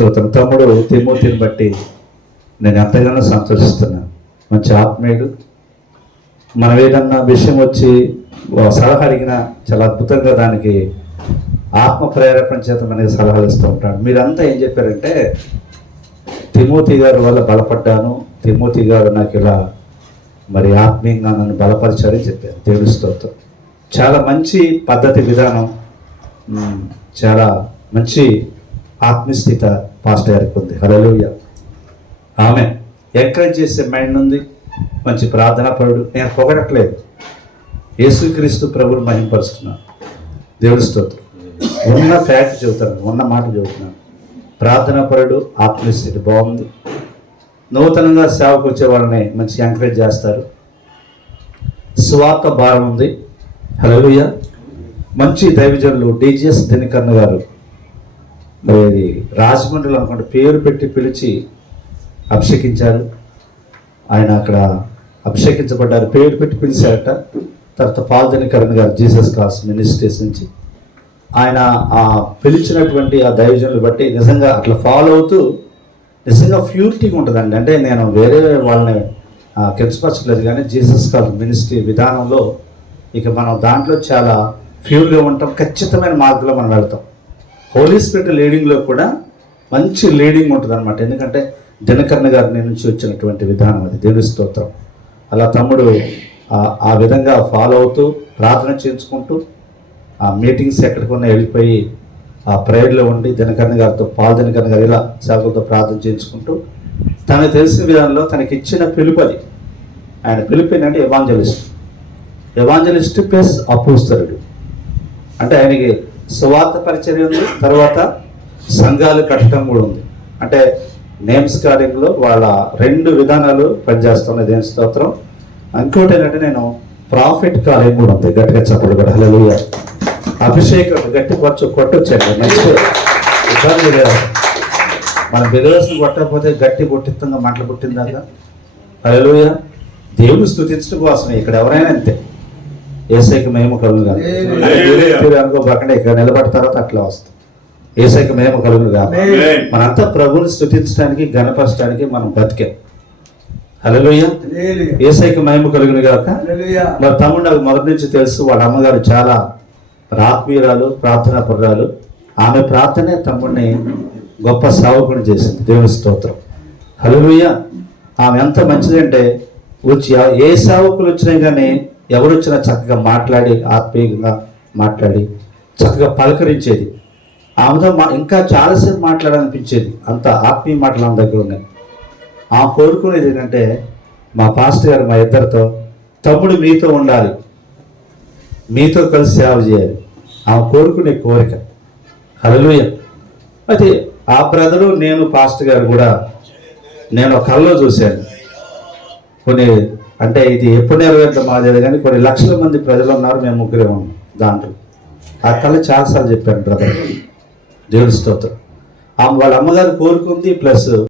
స్తోత్రం. తమ్ముడు తిమోతిని బట్టి నేను ఎంతగానో సంతోషిస్తున్నాను. మంచి ఆత్మీయుడు. మనం ఏదన్నా విషయం వచ్చి సలహా అడిగినా చాలా అద్భుతంగా దానికి ఆత్మ ప్రేరేపణ చేత మనకి సలహాలు ఇస్తూ ఉంటాడు. మీరంతా ఏం చెప్పారంటే తిమోతి గారి వల్ల బలపడ్డాను తిమోతి గారు నాకు ఇలా మరి ఆత్మీయంగా నన్ను బలపరిచారని చెప్పారు. దేవుడి స్తోత్రం. చాలా మంచి పద్ధతి విధానం చాలా మంచి ఆత్మస్థిత పాస్టర్ గారికి ఉంది. హలోయ ఆమె ఎంకరేజ్ చేసే మైండ్ ఉంది. మంచి ప్రార్థనాపరుడు. నేను పొగడట్లేదు. యేసుక్రీస్తు ప్రభుని మహింపరుస్తున్నాను దేవుడి స్తోత్రం. ఉన్న ఫ్యాక్ట్ చెబుతాను. ఉన్న మాట చెబుతున్నాను. ప్రార్థనాపరుడు ఆత్మస్థితి బాగుంది. నూతనంగా సేవకు వచ్చే వాళ్ళని మంచి ఎంకరేజ్ చేస్తారు. స్వార్థ భారం ఉంది. హలోయ మంచి దైవజనులు డీజీఎస్ దినకర్ణ గారు మరి అది రాజమండ్రిలో అనుకుంటే పేరు పెట్టి పిలిచి అభిషేకించారు. ఆయన అక్కడ అభిషేకించబడ్డారు. పేరు పెట్టి పిలిచారట. తర్వాత పాల్దనికరణ్ గారు జీసస్ కాస్ మినిస్ట్రీస్ నుంచి. ఆయన ఆ పిలిచినటువంటి ఆ దైవజనులు బట్టి నిజంగా అట్లా ఫాలో అవుతూ నిజంగా ప్యూరిటీగా ఉంటుందండి. అంటే నేను వేరే వాళ్ళని ఆ, కించపరచలేదు కానీ జీసస్ కాస్ మినిస్ట్రీ విధానంలో ఇక మనం దాంట్లో చాలా ప్యూర్గా ఉంటాం. ఖచ్చితమైన మార్గంలో మనం వెళ్తాం. హోలీ స్పిరిట్ లీడింగ్లో కూడా మంచి లీడింగ్ ఉంటుంది అనమాట ఎందుకంటే దినకర్ణ గారి నుంచి వచ్చినటువంటి విధానం అది. దేవుని స్తోత్రం. అలా తమ్ముడు ఆ- ఆ విధంగా ఫాలో అవుతూ ప్రార్థన చేయించుకుంటూ ఆ మీటింగ్స్ ఎక్కడికన్నా వెళ్ళిపోయి ఆ ప్రేయర్లో ఉండి దినకర్ణ గారితో పాల్ దినకర్ణ గారు ఇలా సేవకులతో ప్రార్థన చేయించుకుంటూ తనకు తెలిసిన విధానంలో తనకి ఇచ్చిన పిలుపు అది. ఆయన పిలుపు ఏంటంటే ఎవాంజలిస్ట్ ఎవాంజలిస్ట్ ప్లస్ అపోస్తరుడు అంటే ఆయనకి సువార్త పరిచర్య ఉంది తర్వాత సంఘాలు కట్టడం కూడా ఉంది. అంటే నేమ్స్ కార్డింగ్లో వాళ్ళ రెండు విధానాలు పనిచేస్తున్నాయి దేని స్తోత్రం. ఇంకోటి ఏంటంటే నేను ప్రాఫిట్ కాలేం కూడా ఉంది గట్టిగా చెప్పడు కూడా. హలో అభిషేకం గట్టి కొంచెం కొట్టొచ్చండి నెక్స్ట్. ఇబ్బంది లేదు. మన బిగరస్ని కొట్టకపోతే గట్టి కొట్టిత్తంగా మంటలు పుట్టిందాక హలో దేవుని స్థుతించడం కోసమే ఇక్కడ ఎవరైనా అంతే. ఏసైకి మేము కలుగు కాదు హల్లెలూయా. అనుకోబోకుండా ఇక్కడ నిలబడిన తర్వాత అట్లా వస్తాం ఏసైకి మేము కలుగులు కాదు. మనంతా ప్రభుని స్థుతించడానికి గణపరచడానికి మనం బతికే. హలోయ. ఏసైకి మేము కలుగును కాక. మరి తమ్ముడు నాకు మొదటి నుంచి తెలుసు వాళ్ళ అమ్మగారు చాలా ఆత్మీయురాలు ప్రార్థనా పరురాలు. ఆమె ప్రార్థనే తమ్ముడిని గొప్ప సేవకుని చేసింది. దేవుని స్తోత్రం. హలోయ ఆమె ఎంత మంచిదంటే వచ్చి ఏ సేవకులు వచ్చినా కానీ ఎవరు వచ్చినా చక్కగా మాట్లాడి ఆత్మీయంగా మాట్లాడి చక్కగా పలకరించేది. ఆమెతో మా ఇంకా చాలాసేపు మాట్లాడాలనిపించేది. అంత ఆత్మీయ మాటలు ఆమె దగ్గర ఉన్నాయి. ఆ కోరుకునేది ఏంటంటే మా పాస్టర్ గారు మా ఇద్దరితో తమ్ముడు మీతో ఉండాలి. మీతో కలిసి సేవ చేయాలి. ఆమె కోరుకునే కోరిక. హలలుయ అయితే ఆ బ్రదరు నేను పాస్టర్ గారు కూడా నేను ఒక కల్లో చూశాను. కొన్ని అంటే ఇది ఎప్పుడు నెరవేరుతాం మాది కానీ కొన్ని లక్షల మంది ప్రజలు ఉన్నారు మేము ముగ్గురే ఉన్నాం దాంట్లో. ఆ కళ చాలాసార్లు చెప్పాను బ్రదర్ దేవుడి స్తోత్రం. ఆమె వాళ్ళ అమ్మగారు కోరుకుంది ప్లస్